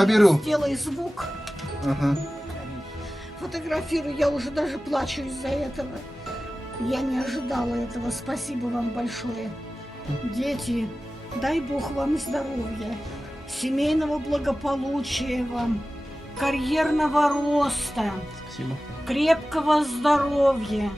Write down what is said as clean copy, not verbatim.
Да, беру. Сделай звук. Ага. Фотографирую, я уже даже плачу из-за этого. Я не ожидала этого. Спасибо вам большое. Дети, дай Бог вам здоровья, семейного благополучия вам, карьерного роста, Спасибо. крепкого здоровья,